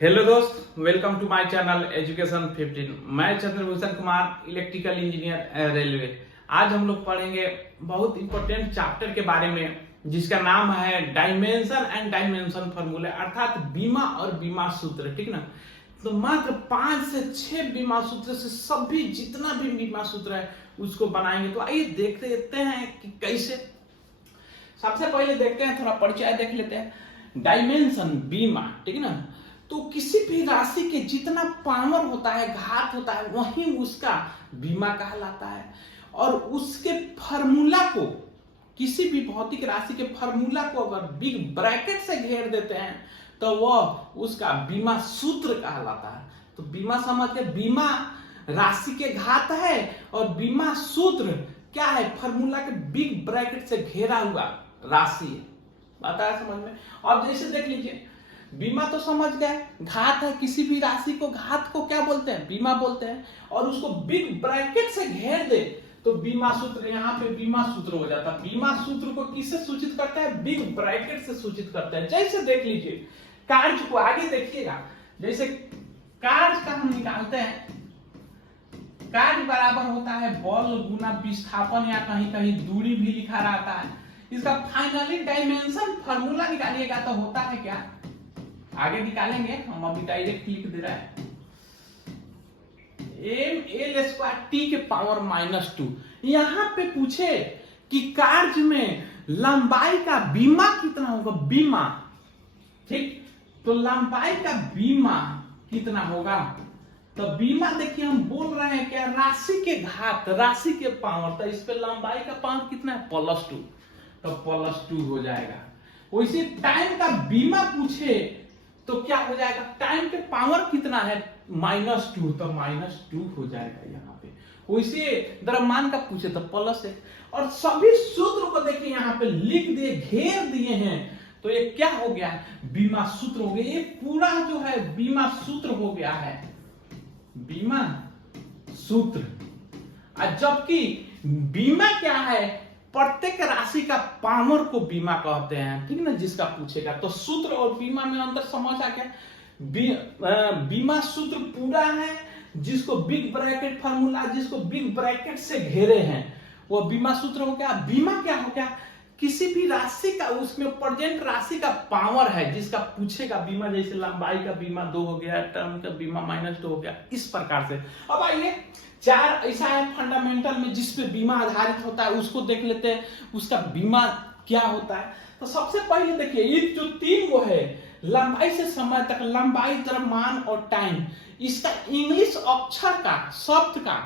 Hello दोस्त, welcome to my channel education 15। मैं Chandrabhushan Kumar, electrical engineer railway. आज हम लोग पढ़ेंगे बहुत इंपॉर्टेंट चैप्टर के बारे में जिसका नाम है डायमेंशन एंड डायमेंशन फॉर्मूला, अर्थात बीमा और बीमा सूत्र। ठीक ना। तो मात्र 5 से 6 बीमा सूत्र से सभी जितना भी बीमा सूत्र है उसको बनाएंगे। तो आइए देखते हैं कि कैसे। सबसे पहले देखते हैं, थोड़ा परिचय देख लेते हैं। डायमेंशन बीमा, ठीक है ना। तो किसी भी राशि के जितना पावर होता है, घात होता है, वही उसका बीमा कहलाता है। और उसके फार्मूला को, किसी भी भौतिक राशि के फार्मूला को अगर बिग ब्रैकेट से घेर देते हैं तो वह उसका बीमा सूत्र कहलाता है। तो बीमा समझ के, बीमा राशि के घात है और बीमा सूत्र क्या है, फार्मूला के बिग ब्रैकेट से घेरा हुआ राशि है। बात आया समझ में। अब जैसे देख लीजिए, बीमा तो समझ गए, घात है, किसी भी राशि को घात को क्या बोलते हैं, बीमा बोलते हैं। और उसको बिग ब्रैकेट से घेर दे तो बीमा सूत्र, यहाँ पे बीमा सूत्र हो जाता है। बीमा सूत्र को किससे सूचित करता है, बिग ब्रैकेट से सूचित करता है। जैसे देख लीजिए, कार्य को आगे देखिएगा। जैसे कार्य का हम निकालते हैं, कार्य बराबर होता है बल गुना विस्थापन, या कहीं कहीं दूरी भी लिखा रहता है। इसका फाइनली डायमेंशन फार्मूला निकालिएगा तो होता है क्या, आगे निकालेंगे हम, अभी डायरेक्ट लिख दे रहा है, ml² के पावर -2। यहां पे पूछे कि कार्य में लंबाई का बीमा कितना होगा, बीमा, ठीक। तो लंबाई का बीमा कितना होगा, तो बीमा देखिए हम बोल रहे हैं क्या, राशि के घात, राशि के पावर, तो इस पे लंबाई का पावर कितना है, +2, तो +2 हो जाएगा। वैसे टाइम का बीमा पूछे तो क्या हो जाएगा, टाइम के पावर कितना है, -2, तो -2 हो जाएगा यहाँ पे। वैसे द्रव्यमान का पूछे तो +1। और सभी सूत्र को देखिए यहाँ पे लिख दिए, घेर दिए हैं, तो ये क्या हो गया, बीमा सूत्र हो गया। ये पूरा जो है बीमा सूत्र हो गया है, बीमा सूत्र। और जबकि बीमा क्या है, प्रत्येक राशि का पावर को बीमा कहते हैं, ठीक ना, जिसका पूछेगा। तो सूत्र और बीमा में अंतर समझ आ गया। बीमा सूत्र पूरा है, जिसको बिग ब्रैकेट फार्मूला, जिसको बिग ब्रैकेट से घेरे हैं, वो बीमा सूत्र हो गया। बीमा क्या हो गया, किसी भी राशि का, उसमें प्रेजेंट राशि का पावर है जिसका पूछेगा बीमा। जैसे लंबाई का बीमा 2 हो गया, टर्म का बीमा -2 हो गया, इस प्रकार से। अब आइए, 4 ऐसा है फंडामेंटल में जिसपे बीमा आधारित होता है, उसको देख लेते हैं उसका बीमा क्या होता है। तो सबसे पहले देखिए, ये जो 3 वो है, लंबाई से समय तक, लंबाई, द्रव्यमान और टाइम, इसका इंग्लिश अक्षर का, शब्द का,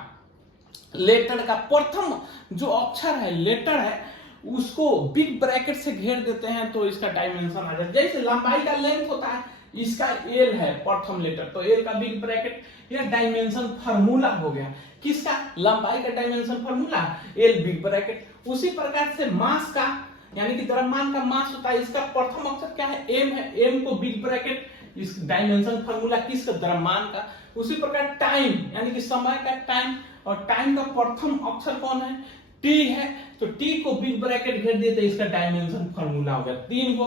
लेटर का प्रथम जो अक्षर है, लेटर है, उसको बिग ब्रैकेट से घेर देते हैं तो इसका डायमेंशन आ जाता है। जैसे लंबाई का लेंथ होता है, इसका एल है प्रथम लेटर, तो एल का बिग ब्रैकेट, यह डायमेंशन फार्मूला हो गया। किसका, लंबाई का dimension formula, L big bracket. उसी प्रकार से मास का, यानी कि द्रव्यमान का मास होता है, इसका प्रथम अक्षर क्या है, एम है, एम को बिग ब्रैकेट, इस डायमेंशन फार्मूला किसका, द्रव्यमान का। उसी प्रकार टाइम, यानी कि समय का टाइम, और टाइम का प्रथम अक्षर कौन है, टी है, तो टी को बिग ब्रैकेट घेर देते, इसका डायमेंशन फार्मूला हो गया 3 को।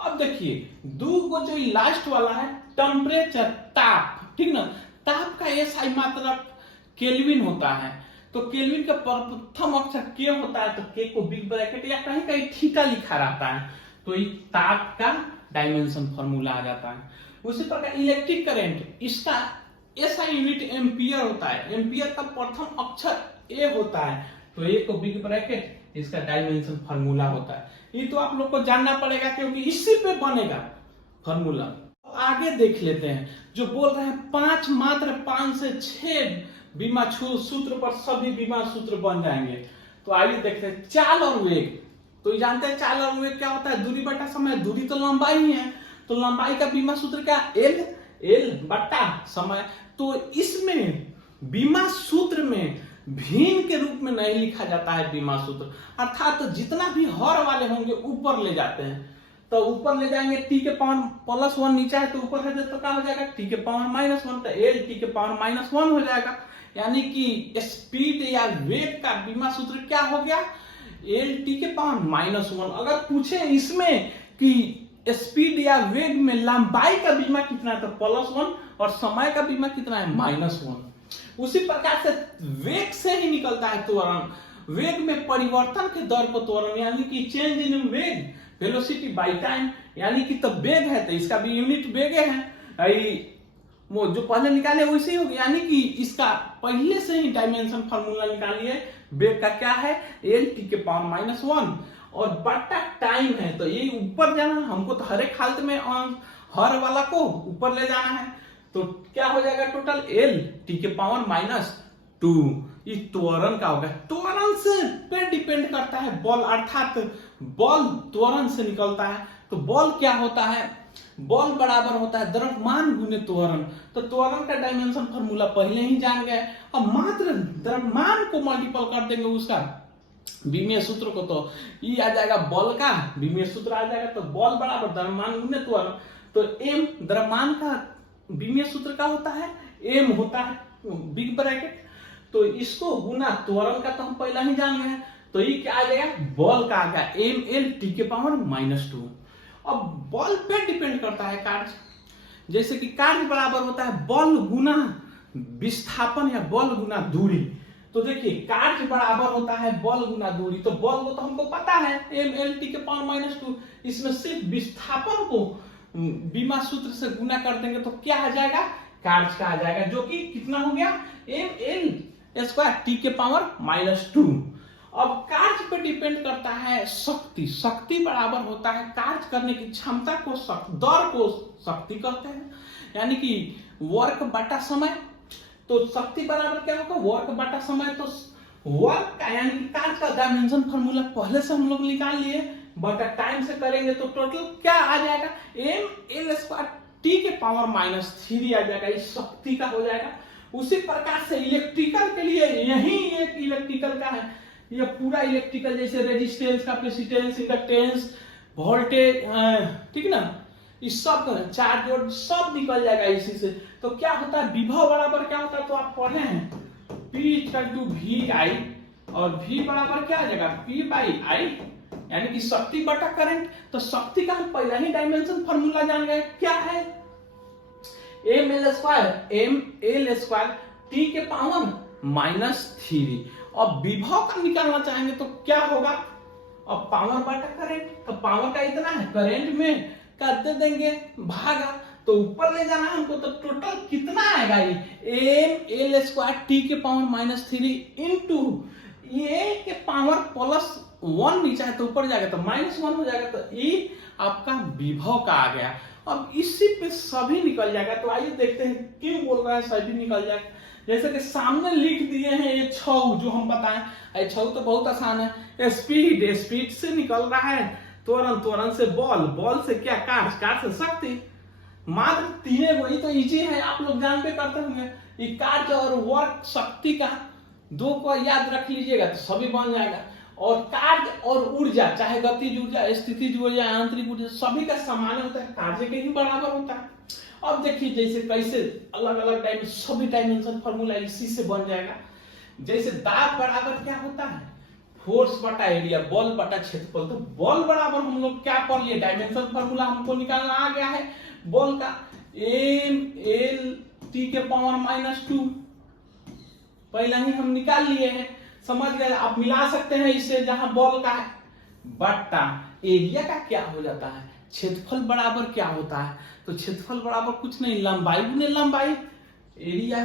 अब देखिए 2 को जो लास्ट वाला है, टेम्परेचर, ताप, ठीक ना। ताप का एसआई मात्रा केल्विन होता है, तो केल्विन का प्रथम अक्षर के होता है, तो के को बिग ब्रैकेट या कहीं कहीं थीटा लिखा रहता है, तो ये ताप का डायमेंशन फार्मूला आ जाता है। उसी प्रकार इलेक्ट्रिक करंट, इसका एसआई यूनिट एम्पियर होता है, एम्पियर का प्रथम अक्षर ए होता है, तो ए को बिग ब्रैकेट, इसका डायमेंशन फार्मूला होता है। ये तो आप लोग को जानना पड़ेगा क्योंकि इसी पे बनेगा फार्मूला। आगे देख लेते हैं, जो बोल रहे हैं 5, मात्र 5 से 6 बीमा सूत्र पर सभी बीमा सूत्र बन जाएंगे। तो आइए देखते हैं, चाल और वेग। तो जानते हैं चाल और वेग क्या होता है, दूरी बटा समय, दूरी तो लंबाई ही है, तो लंबाई का बीमा सूत्र क्या, एल बटा समय। तो इसमें बीमा सूत्र में भिन्न के रूप में नहीं लिखा जाता है बीमा सूत्र, अर्थात तो जितना भी हर वाले होंगे ऊपर ले जाते हैं, तो ऊपर ले जाएंगे, टी के पावर +1 नीचे है तो ऊपर है तो क्या हो जाएगा, टी के पावर -1, तो एल टी के पावर -1 हो जाएगा। यानी कि स्पीड या वेग का बीमा सूत्र क्या हो गया, एल टी के पावर -1। अगर पूछे इसमें कि स्पीड या वेग में लंबाई का बीमा कितना है तो +1 और समय का बीमा कितना है -1। उसी प्रकार से वेग से ही निकलता है त्वरण। वेग में परिवर्तन के दर को त्वरण यानी कि चेंज इन वेग वेलोसिटी बाय टाइम, यानी कि तो वेग है तो इसका भी यूनिट वेग है, वो जो पहले निकाले वैसे ही होगा, यानी कि इसका पहले से ही डायमेंशन फार्मूला निकालिए। वेग का क्या है L⁻⁻1 और बटा टाइम है, तो ये ऊपर जाना, हमको तो हर एक हालत में हर वाला को ऊपर ले जाना है। तो क्या हो जाएगा टोटल L⁻²। ये त्वरण का होगा। त्वरण से पे डिपेंड करता है बॉल, अर्थात बॉल त्वरण से निकलता है। तो बॉल क्या होता है, बॉल बराबर होता है द्रव्यमान गुने त्वरण। तो त्वरण का डायमेंशन फार्मूला पहले ही जान गए, अब मात्र द्रव्यमान को मल्टीपल कर देंगे उसका विमीय सूत्र को, तो ये आ जाएगा बॉल का विमीय सूत्र आ जाएगा। तो बॉल बराबर द्रव्यमान गुने त्वरण। तो एम द्रव्यमान का विमीय सूत्र का होता है, एम होता है बिग ब्रैकेट, तो इसको गुना त्वरण का तो हम पहला ही जान गए। तो ये क्या आ जाएगा, बॉल का आ गया mL⁻²। अब बॉल पे डिपेंड करता है कार्य, जैसे कि कार्य बराबर होता है बल गुना विस्थापन या बल गुना दूरी। तो देखिए कार्य बराबर होता है बल गुना दूरी, तो बल को तो हमको पता है mL⁻²। इसमें सिर्फ विस्थापन को बीमा सूत्र से गुना कर देंगे तो क्या आ जाएगा, कार्य का आ जाएगा, जो कि कितना हो गया mL²T⁻²। अब कार्य पर डिपेंड करता है शक्ति। शक्ति बराबर होता है कार्य करने की क्षमता को, दर को शक्ति कहते हैं, यानी कि वर्क बटा समय। तो शक्ति बराबर क्या होगा, वर्क बटा समय। तो वर्क का यानी कि कार्य का डायमेंशन फार्मूला पहले से हम लोग निकाल लिए, बटा टाइम से करेंगे तो टोटल क्या आ जाएगा mL²T⁻³ आ जाएगा, इस शक्ति का हो जाएगा। उसी प्रकार से इलेक्ट्रिकल के लिए यही एक इलेक्ट्रिकल का है, ये पूरा इलेक्ट्रिकल जैसे रेजिस्टेंस, कैपेसिटेंस, इंडक्टेंस, वोल्टेज, ठीक ना, इस सब का चार्ज और सब निकल जाएगा इसी से। तो क्या होता है विभव बराबर क्या होता है, तो आप पढ़े हैं P/VI और V बराबर क्या आ जाएगा P/I, यानी कि शक्ति बटा करंट। तो शक्ति का हम पहला ही डायमेंशन फार्मूला जान गए, क्या है mL²T⁻³ अब विभव का निकालना चाहेंगे तो क्या होगा, अब पावर बटा करंट, तो पावर का इतना है, करंट में कर दे देंगे भागा, तो ऊपर ले जाना हमको, तो टोटल कितना आएगा ये mL²T⁻³ इंटू ये के पावर +1 नीचे है तो ऊपर जाएगा तो -1 हो जाएगा। तो ये आपका विभव का आ गया। अब इसी पे सभी निकल जाएगा। तो आइए देखते हैं क्यों बोल रहा है सभी निकल जाएगा। जैसे कि सामने लिख दिए हैं ये छऊ, जो हम बताएं छऊ तो बहुत आसान है। स्पीड से निकल रहा है, त्वरण से बॉल से क्या कार्य से शक्ति, मात्र तीन वही तो इजी है, आप लोग जान पे करते होंगे। ये कार्य और वर्क शक्ति का दो को याद रख लीजिएगा तो सभी बन जाएगा। और कार्य और ऊर्जा, चाहे गतिज ऊर्जा, स्थितिज ऊर्जा, आंतरिक ऊर्जा, सभी का समान होता है, कार्य के ही बराबर होता है। अब देखिए जैसे कैसे अलग अलग टाइम सभी डायमेंशन फार्मूला इसी से बन जाएगा। जैसे दाब बराबर क्या होता है, फोर्स बटा एरिया, बल बटा क्षेत्रफल। तो बल बराबर हम लोग क्या पढ़ लिए, डायमेंशन फार्मूला हमको निकालना आ गया है बल का mL⁻²। पहला ही हम निकाल लिए हैं, समझ गए। आप मिला सकते हैं इससे जहां बॉल का है, बटा एरिया का क्या हो जाता है, क्षेत्रफल बराबर क्या होता है, तो क्षेत्रफल बराबर कुछ नहीं लंबाई गुने लंबाई, एरिया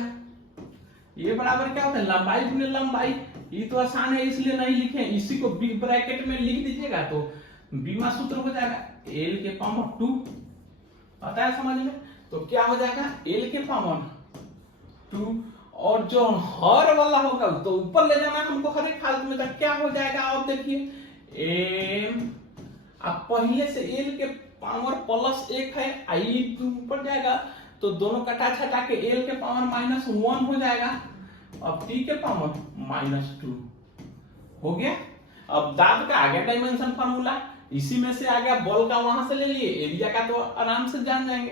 ये बराबर क्या होता है लंबाई गुने लंबाई। ये तो आसान है इसलिए नहीं लिखे, इसी को बिग ब्रैकेट में लिख दीजिएगा तो बीमा सूत्र हो जाएगा L⁻²। पता है समझ में, तो क्या हो जाएगा L⁻²। और जो हर वाला होगा तो ऊपर ले जाना हमको हर एक हालत में, तक क्या हो जाएगा आप देखिए अब पहले से L के पावर +1 है, I ऊपर जाएगा तो दोनों कटा छटा के L के पावर -1 हो जाएगा। अब T के पावर -2 हो गया। अब दाब का आ गया डायमेंशन फार्मूला, इसी में से आ गया बॉल का, वहां से ले लिए, एरिया का तो आराम से जान जाएंगे।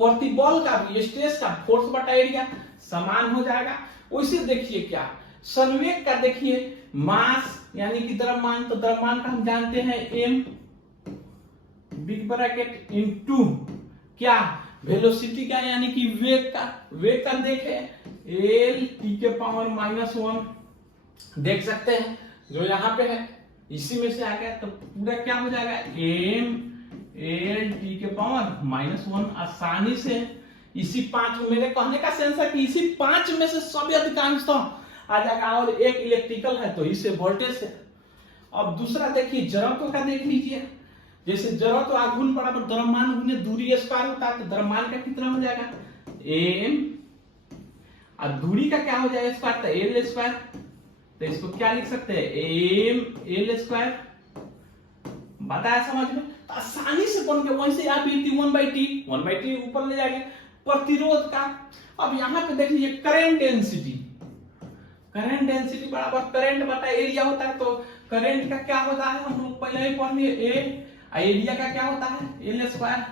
प्रतिबल का भी स्ट्रेस का फोर्स बटा एरिया समान हो जाएगा। वैसे देखिए क्या संवेग का, देखिए मास यानी कि द्रव्यमान, तो द्रव्यमान का हम जानते हैं m बिग ब्रैकेट इनटू क्या वेलोसिटी का यानी कि वेग का देखे एल टी के पावर -1 देख सकते हैं जो यहाँ पे है इसी में से आ गया तो पूरा क्या हो जाएगा एम एल टी के पावर -1 आसानी से इसी 5 मेरे कहने का सेंस है कि इसी 5 में से सभी अधिकांश तो आ जाएगा और एक इलेक्ट्रिकल है तो इससे वोल्टेज है। अब दूसरा देखिए जड़त्व का देख लीजिए जैसे जड़त्व आघूर्ण बराबर द्रव्यमान गुने दूरी स्क्वायर होता है तो द्रव्यमान का कितना हो जाएगा एम और दूरी का क्या हो जाएगा स्क्वायर तो एल स्क्वायर तो इसको क्या लिख सकते हैं एम एल स्क्वायर बताया समझ में तो आसानी से बन के वैसे आप टी ऊपर ले जाएंगे प्रतिरोध का। अब यहाँ पे देख लीजिए करंट डेंसिटी बराबर करंट बटा एरिया होता है तो करंट का क्या होता है हम लोग पहले ही पढ़ लिए ए एरिया का क्या होता है एल स्क्वायर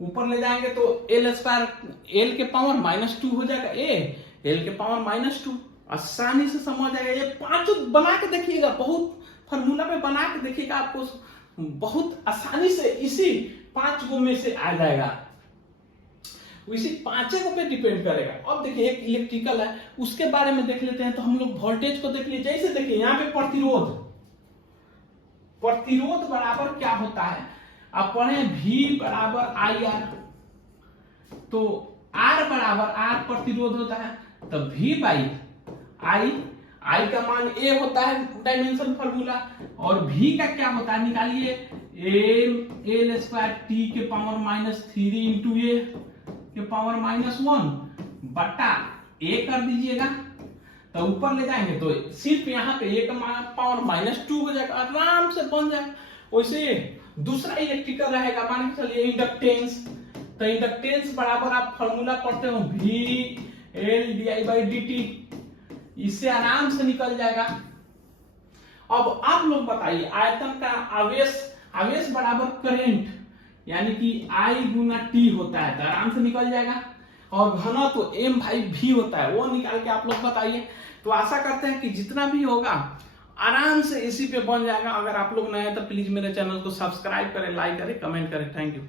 ऊपर ले जाएंगे तो एल स्क्वायर एल के पावर -2 हो जाएगा एल के पावर -2 आसानी से समझ जाएगा। ये 5 बना के देखिएगा बहुत फार्मूला में बना के देखिएगा आपको बहुत आसानी से इसी 5 गो में से आ जाएगा इसी 5 गो पे डिपेंड करेगा। अब देखिए एक इलेक्ट्रिकल है उसके बारे में देख लेते हैं तो हम लोग वोल्टेज को देख लीजिए जैसे देखिए यहाँ पे प्रतिरोध बराबर क्या होता है आप पढ़े V बराबर IR तो R बराबर R प्रतिरोध होता है तो V बाई I का मान A होता है डायमेंशन फार्मूला और V का क्या होता है निकालिए एम एल स्क्वायर टी के पावर -3 इंटू ए के पावर -1 बटा A कर दीजिएगा तो ऊपर ले जाएंगे तो सिर्फ यहाँ पे A का पावर -2 हो जाएगा आराम से बन जाएगा। वैसे दूसरा इलेक्ट्रिकल रहेगा मान के चलिए इंडक्टेंस तो इंडक्टेंस बराबर आप फार्मूला पढ़ते हो V L di/dt इससे आराम से निकल जाएगा। अब आप लोग बताइए आयतन का आवेश बराबर करंट यानी कि I गुना T होता है तो आराम से निकल जाएगा और घनत्व तो M/V होता है वो निकाल के आप लोग बताइए। तो आशा करते हैं कि जितना भी होगा आराम से इसी पे बन जाएगा। अगर आप लोग नए हैं तो प्लीज मेरे चैनल को सब्सक्राइब करें लाइक करें कमेंट करें। Thank you.